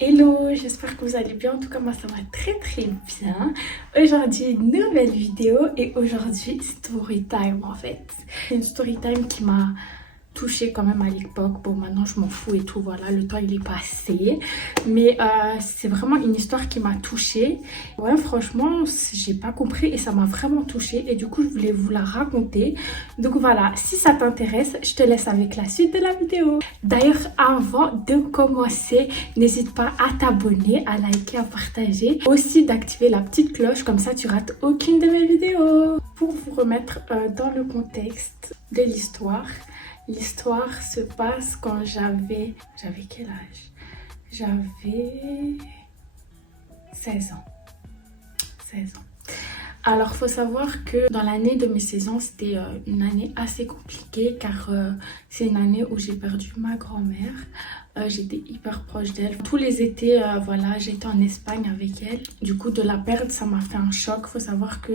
Hello, j'espère que vous allez bien. En tout cas, moi ça va très bien. Aujourd'hui, nouvelle vidéo et aujourd'hui, story time en fait. C'est une story time qui m'a touchée quand même à l'époque. Bon, maintenant je m'en fous et tout, voilà, le temps il est passé. Mais c'est vraiment une histoire qui m'a touchée. Ouais, franchement, j'ai pas compris et ça m'a vraiment touchée. Et du coup, je voulais vous la raconter. Donc voilà, si ça t'intéresse, je te laisse avec la suite de la vidéo. D'ailleurs, avant de commencer, n'hésite pas à t'abonner, à liker, à partager. Aussi d'activer la petite cloche, comme ça tu rates aucune de mes vidéos. Pour vous remettre dans le contexte de l'histoire. L'histoire se passe quand j'avais quel âge? J'avais 16 ans. 16 ans. Alors, faut savoir que dans l'année de mes 16 ans, c'était une année assez compliquée car c'est une année où j'ai perdu ma grand-mère. J'étais hyper proche d'elle. Tous les étés, voilà, j'étais en Espagne avec elle. Du coup, de la perdre, ça m'a fait un choc. Faut savoir que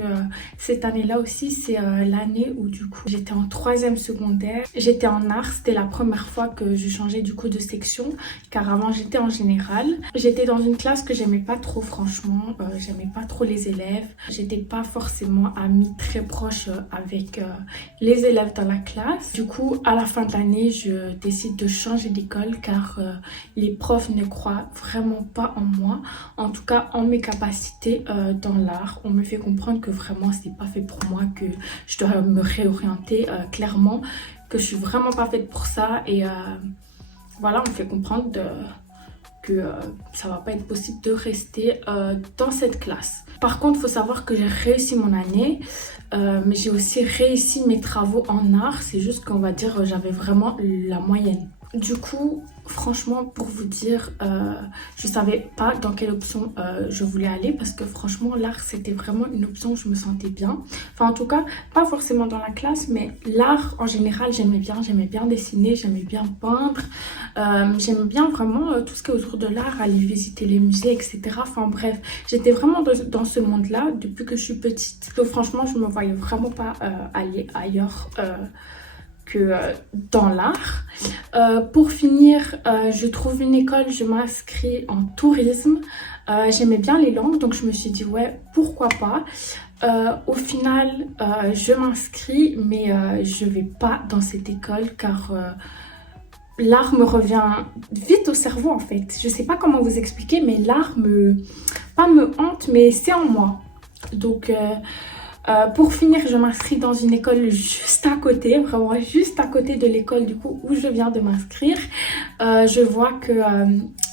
cette année-là aussi, c'est l'année où du coup, j'étais en 3e secondaire. J'étais en art. C'était la première fois que je changeais du coup de section car avant, j'étais en général. J'étais dans une classe que j'aimais pas trop, franchement. J'aimais pas trop les élèves. J'étais pas forcément amie très proche avec les élèves dans la classe. Du coup, à la fin de l'année, je décide de changer d'école car les profs ne croient vraiment pas en moi, en tout cas en mes capacités dans l'art. On me fait comprendre que vraiment c'est pas fait pour moi, que je dois me réorienter clairement, que je suis vraiment pas faite pour ça et voilà, on me fait comprendre que ça va pas être possible de rester dans cette classe. Par contre, il faut savoir que j'ai réussi mon année, mais j'ai aussi réussi mes travaux en art. C'est juste qu'on va dire j'avais vraiment la moyenne. Du coup, franchement, pour vous dire, je savais pas dans quelle option je voulais aller parce que franchement, l'art, c'était vraiment une option où je me sentais bien. Enfin, en tout cas, pas forcément dans la classe, mais l'art, en général, j'aimais bien dessiner, j'aimais bien peindre. J'aimais bien vraiment tout ce qui est autour de l'art, aller visiter les musées, etc. Enfin bref, j'étais vraiment dans ce monde-là depuis que je suis petite. Donc franchement, je me voyais vraiment pas aller ailleurs que dans l'art. Pour finir, je trouve une école, je m'inscris en tourisme. J'aimais bien les langues, donc je me suis dit ouais, pourquoi pas. Au final, je m'inscris, mais je vais pas dans cette école car l'art me revient vite au cerveau en fait. Je sais pas comment vous expliquer, mais l'art pas me hante, mais c'est en moi. Donc pour finir, je m'inscris dans une école juste à côté, vraiment juste à côté de l'école du coup où je viens de m'inscrire. Je vois que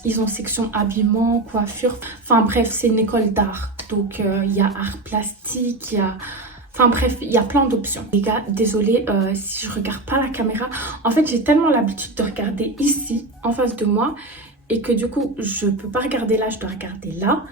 ils ont section habillement, coiffure, enfin bref, c'est une école d'art. Donc il y a art plastique, il y a... Enfin bref, il y a plein d'options. Les gars, désolée si je regarde pas la caméra. En fait, j'ai tellement l'habitude de regarder ici, en face de moi, et que du coup, je peux pas regarder là, je dois regarder là.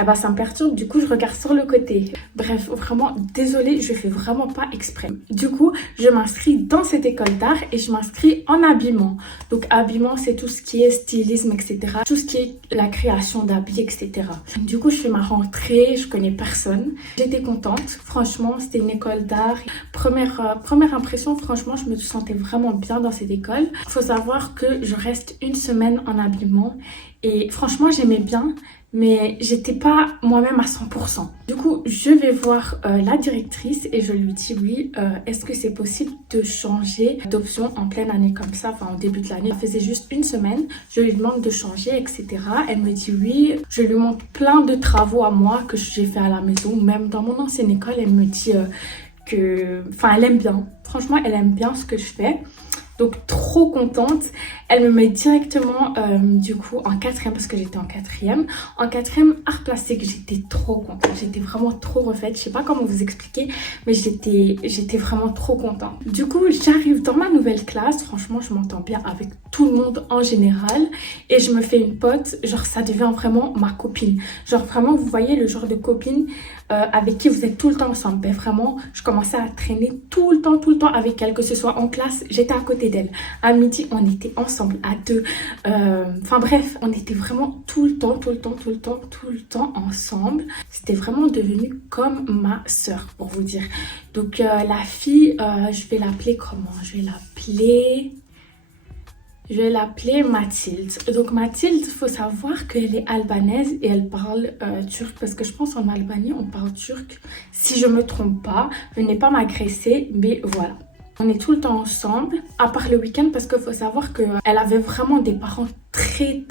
Eh ben, ça me perturbe, du coup je regarde sur le côté. Bref, vraiment désolée, je fais vraiment pas exprès. Du coup, je m'inscris dans cette école d'art et je m'inscris en habillement. Donc habillement, c'est tout ce qui est stylisme, etc. Tout ce qui est la création d'habits, etc. Du coup, je fais ma rentrée, je connais personne. J'étais contente, franchement, c'était une école d'art. Première impression, franchement, je me sentais vraiment bien dans cette école. Il faut savoir que je reste une semaine en habillement et franchement, j'aimais bien. Mais j'étais pas moi-même à 100%. Du coup, je vais voir la directrice et je lui dis oui, est-ce que c'est possible de changer d'option en pleine année comme ça, enfin au début de l'année. Elle faisait juste une semaine, je lui demande de changer, etc. Elle me dit oui, je lui montre plein de travaux à moi que j'ai fait à la maison, même dans mon ancienne école, elle me dit enfin elle aime bien, franchement elle aime bien ce que je fais. Donc trop contente. Elle me met directement du coup en 4e parce que j'étais en 4e. En 4e art plastique, j'étais trop contente. J'étais vraiment trop refaite. Je sais pas comment vous expliquer, mais j'étais vraiment trop contente. Du coup, j'arrive dans ma nouvelle classe. Franchement, je m'entends bien avec tout le monde en général. Et je me fais une pote. Genre, ça devient vraiment ma copine. Genre vraiment, vous voyez le genre de copine avec qui vous êtes tout le temps ensemble. Ben vraiment, je commençais à traîner tout le temps avec elle, que ce soit en classe, j'étais à côté d'elle. À midi, on était ensemble, à deux. Enfin bref, on était vraiment tout le temps ensemble. C'était vraiment devenu comme ma sœur, pour vous dire. Donc la fille, je vais l'appeler comment? Je vais l'appeler... Je vais l'appeler Mathilde. Donc Mathilde, il faut savoir qu'elle est albanaise et elle parle turc. Parce que je pense en Albanie, on parle turc. Si je me trompe pas, venez pas m'agresser, mais voilà. On est tout le temps ensemble, à part le week-end, parce qu'il faut savoir qu'elle avait vraiment des parents très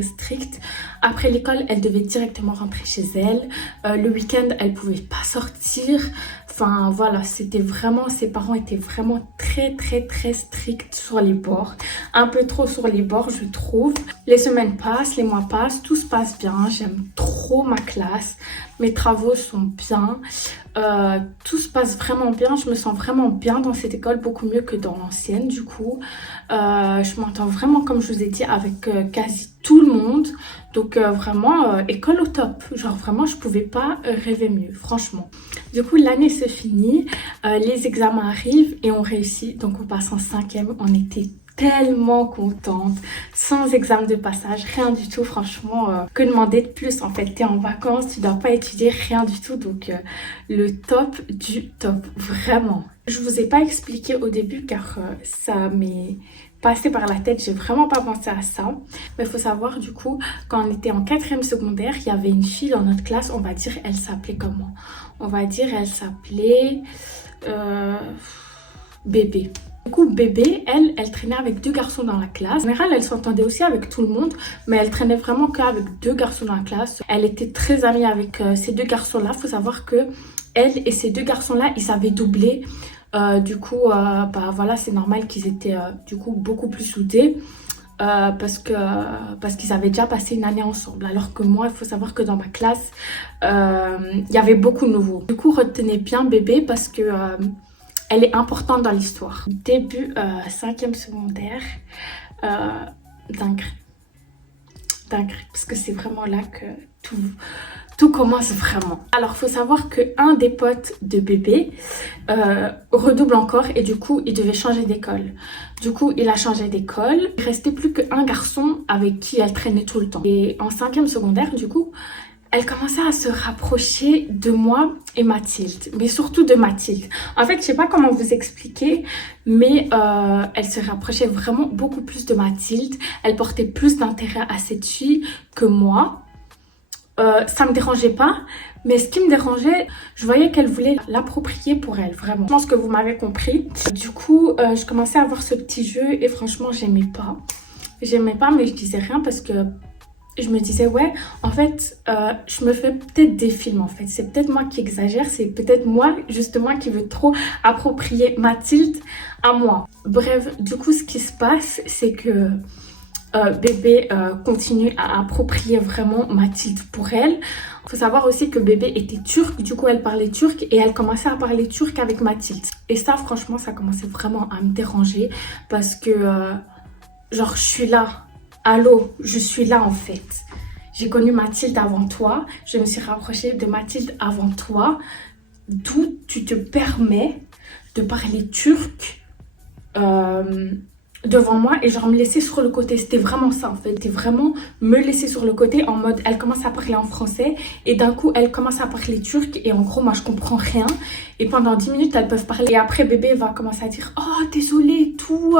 stricts. Après l'école, elle devait directement rentrer chez elle. Le week-end, elle pouvait pas sortir. Enfin voilà, c'était vraiment, ses parents étaient vraiment très stricts sur les bords. Un peu trop sur les bords, je trouve. Les semaines passent, les mois passent, tout se passe bien. J'aime trop ma classe. Mes travaux sont bien. Tout se passe vraiment bien. Je me sens vraiment bien dans cette école, beaucoup mieux que dans l'ancienne du coup. Je m'entends vraiment, comme je vous ai dit, avec quasi tout le monde. Donc vraiment, école au top. Genre vraiment, je pouvais pas rêver mieux, franchement. Du coup, l'année se finit, les examens arrivent et on réussit. Donc on passe en 5e, on était tellement contente, sans examen de passage, rien du tout, franchement, que demander de plus en fait, t'es en vacances, tu dois pas étudier, rien du tout, donc le top du top, vraiment. Je vous ai pas expliqué au début car ça m'est passé par la tête, j'ai vraiment pas pensé à ça, mais il faut savoir du coup, quand on était en 4e secondaire, il y avait une fille dans notre classe, on va dire, elle s'appelait comment? On va dire, elle s'appelait Bébé. Du coup, Bébé, elle traînait avec 2 garçons dans la classe. En général, elle s'entendait aussi avec tout le monde, mais elle traînait vraiment qu'avec 2 garçons dans la classe. Elle était très amie avec ces 2 garçons-là. Il faut savoir que elle et ces 2 garçons-là, ils avaient doublé. Du coup, bah voilà, c'est normal qu'ils étaient du coup beaucoup plus soudés. Parce qu'ils avaient déjà passé une année ensemble. Alors que moi, il faut savoir que dans ma classe, il y avait beaucoup de nouveaux. Du coup, retenez bien Bébé parce que elle est importante dans l'histoire. Début 5e secondaire, dinguerie. Parce que c'est vraiment là que tout commence vraiment. Alors, faut savoir qu'un des potes de Bébé redouble encore et du coup, il devait changer d'école. Du coup, il a changé d'école. Il restait plus qu'un garçon avec qui elle traînait tout le temps. Et en 5e secondaire, du coup, elle commençait à se rapprocher de moi et Mathilde, mais surtout de Mathilde. En fait, je sais pas comment vous expliquer, mais elle se rapprochait vraiment beaucoup plus de Mathilde. Elle portait plus d'intérêt à cette fille que moi. Ça me dérangeait pas, mais ce qui me dérangeait, je voyais qu'elle voulait l'approprier pour elle, vraiment. Je pense que vous m'avez compris. Du coup, je commençais à avoir ce petit jeu et franchement, j'aimais pas. J'aimais pas, mais je disais rien parce que je me disais, ouais, en fait, je me fais peut-être des films, en fait. C'est peut-être moi qui exagère, c'est peut-être moi, justement, qui veux trop approprier Mathilde à moi. Bref, du coup, ce qui se passe, c'est que Bébé continue à approprier vraiment Mathilde pour elle. Il faut savoir aussi que Bébé était turc, du coup, elle parlait turc et elle commençait à parler turc avec Mathilde. Et ça, franchement, ça commençait vraiment à me déranger parce que, genre, je suis là. Allô, je suis là en fait. J'ai connu Mathilde avant toi. Je me suis rapprochée de Mathilde avant toi. D'où tu te permets de parler turc devant moi et genre me laisser sur le côté. C'était vraiment ça en fait. C'était vraiment me laisser sur le côté en mode elle commence à parler en français et d'un coup elle commence à parler turc et en gros moi je comprends rien. Et pendant 10 minutes elles peuvent parler et après Bébé va commencer à dire oh désolé tout...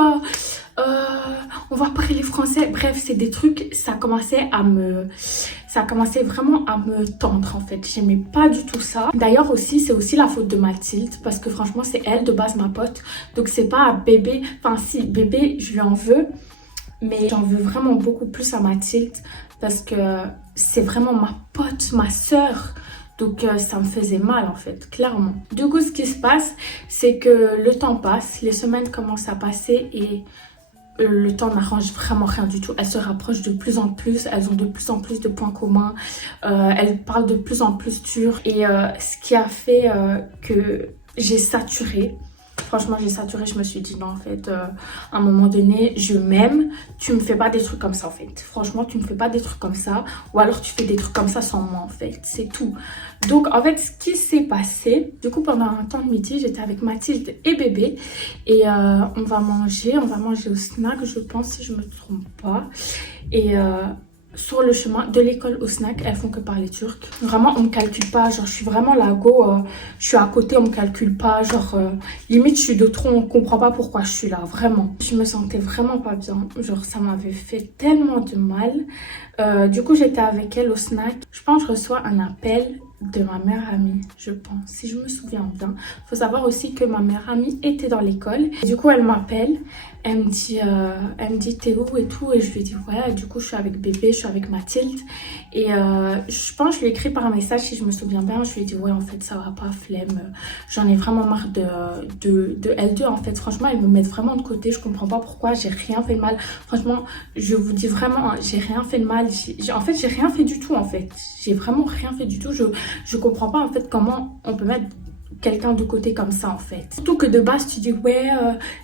on va parler français. Bref, c'est des trucs, ça commençait vraiment à me tendre en fait. J'aimais pas du tout ça. D'ailleurs aussi, c'est aussi la faute de Mathilde parce que franchement, c'est elle de base ma pote. Donc c'est pas à Bébé, enfin si, Bébé, je lui en veux. Mais j'en veux vraiment beaucoup plus à Mathilde parce que c'est vraiment ma pote, ma sœur. Donc ça me faisait mal en fait, clairement. Du coup, ce qui se passe, c'est que le temps passe, les semaines commencent à passer et le temps n'arrange vraiment rien du tout. Elles se rapprochent de plus en plus, elles ont de plus en plus de points communs, elles parlent de plus en plus turc. Et ce qui a fait que j'ai saturé. Franchement, j'ai saturé, je me suis dit non, en fait, à un moment donné, je m'aime, tu me fais pas des trucs comme ça, en fait. Franchement, tu me fais pas des trucs comme ça, ou alors tu fais des trucs comme ça sans moi, en fait, c'est tout. Donc, en fait, ce qui s'est passé, du coup, pendant un temps de midi, j'étais avec Mathilde et Bébé, et on va manger au snack, je pense, si je me trompe pas. Et sur le chemin de l'école au snack, elles font que parler turc. Vraiment, on me calcule pas. Genre, je suis vraiment la go. Je suis à côté, on me calcule pas. Genre, limite, je suis de trop. On comprend pas pourquoi je suis là. Vraiment. Je me sentais vraiment pas bien. Genre, ça m'avait fait tellement de mal. Du coup, j'étais avec elle au snack. Je pense que je reçois un appel de ma meilleure amie, je pense, si je me souviens bien. Faut savoir aussi que ma meilleure amie était dans l'école. Du coup, elle m'appelle, elle me dit t'es où et tout, et je lui dis ouais, du coup je suis avec bébé, je suis avec Mathilde, et je pense que je lui ai écrit par un message, si je me souviens bien. Je lui ai dit ouais, en fait ça va pas, flemme, j'en ai vraiment marre de L2. En fait, franchement, elles me mettent vraiment de côté, je comprends pas pourquoi. J'ai rien fait de mal, franchement, je vous dis vraiment, hein, j'ai rien fait de mal. En fait, j'ai rien fait du tout. En fait, j'ai vraiment rien fait du tout. Je comprends pas en fait comment on peut mettre quelqu'un de côté comme ça en fait. Surtout que de base tu dis ouais,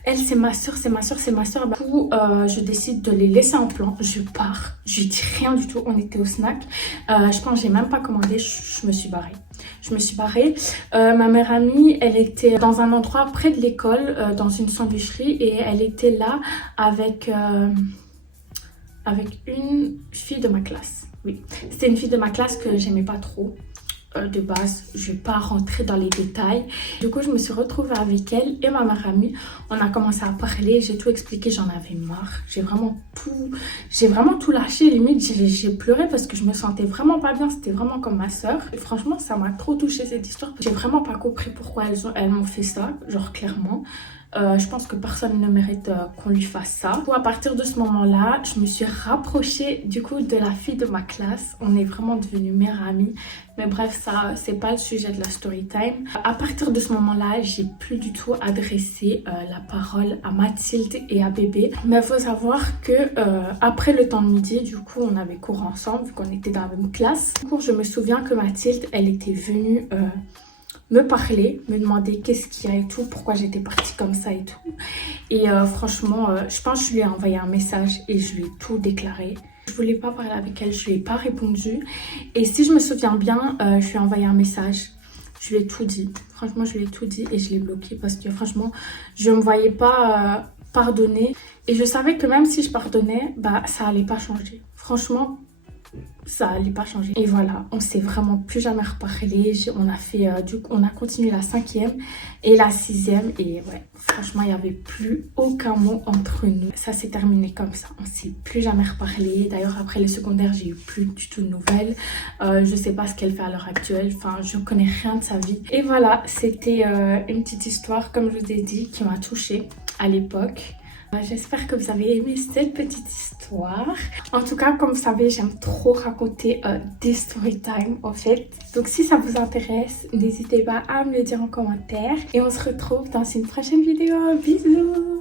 elle c'est ma soeur, c'est ma soeur, c'est ma soeur. Bah, du coup je décide de les laisser en plan, je pars, je dis rien du tout. On était au snack, je pense que j'ai même pas commandé, je me suis barrée. Je me suis barrée. Ma meilleure amie, elle était dans un endroit près de l'école, dans une sandwicherie, et elle était là avec une fille de ma classe. Oui, c'était une fille de ma classe que j'aimais pas trop. De base, je vais pas rentrer dans les détails. Du coup, je me suis retrouvée avec elle et ma meilleure amie. On a commencé à parler, j'ai tout expliqué, j'en avais marre. J'ai vraiment tout lâché. Limite, j'ai pleuré parce que je me sentais vraiment pas bien. C'était vraiment comme ma soeur. Et franchement, ça m'a trop touchée cette histoire. J'ai vraiment pas compris pourquoi elles m'ont fait ça, genre clairement. Je pense que personne ne mérite qu'on lui fasse ça. Du coup, à partir de ce moment-là, je me suis rapprochée du coup de la fille de ma classe. On est vraiment devenues meilleures amies. Mais bref, ça, c'est pas le sujet de la story time. À partir de ce moment-là, j'ai plus du tout adressé la parole à Mathilde et à bébé. Mais il faut savoir que après le temps de midi, du coup, on avait cours ensemble vu qu'on était dans la même classe. Du coup, je me souviens que Mathilde, elle était venue me parler, me demander qu'est-ce qu'il y a et tout, pourquoi j'étais partie comme ça et tout. Et franchement, je pense que je lui ai envoyé un message et je lui ai tout déclaré. Je voulais pas parler avec elle, je lui ai pas répondu. Et si je me souviens bien, je lui ai envoyé un message. Je lui ai tout dit. Franchement, je lui ai tout dit et je l'ai bloqué parce que franchement, je me voyais pas pardonner. Et je savais que même si je pardonnais, bah ça allait pas changer. Franchement, ça allait pas changer. Et voilà, on s'est vraiment plus jamais reparlé. On a fait du coup, on a continué la 5e et la 6e, et ouais, franchement, il n'y avait plus aucun mot entre nous. Ça s'est terminé comme ça. On s'est plus jamais reparlé. D'ailleurs, après le secondaire, j'ai eu plus du tout de nouvelles. Je sais pas ce qu'elle fait à l'heure actuelle. Enfin, je connais rien de sa vie. Et voilà, c'était une petite histoire, comme je vous ai dit, qui m'a touchée à l'époque. J'espère que vous avez aimé cette petite histoire. En tout cas, comme vous savez, j'aime trop raconter des story time en fait. Donc si ça vous intéresse, n'hésitez pas à me le dire en commentaire. Et on se retrouve dans une prochaine vidéo. Bisous!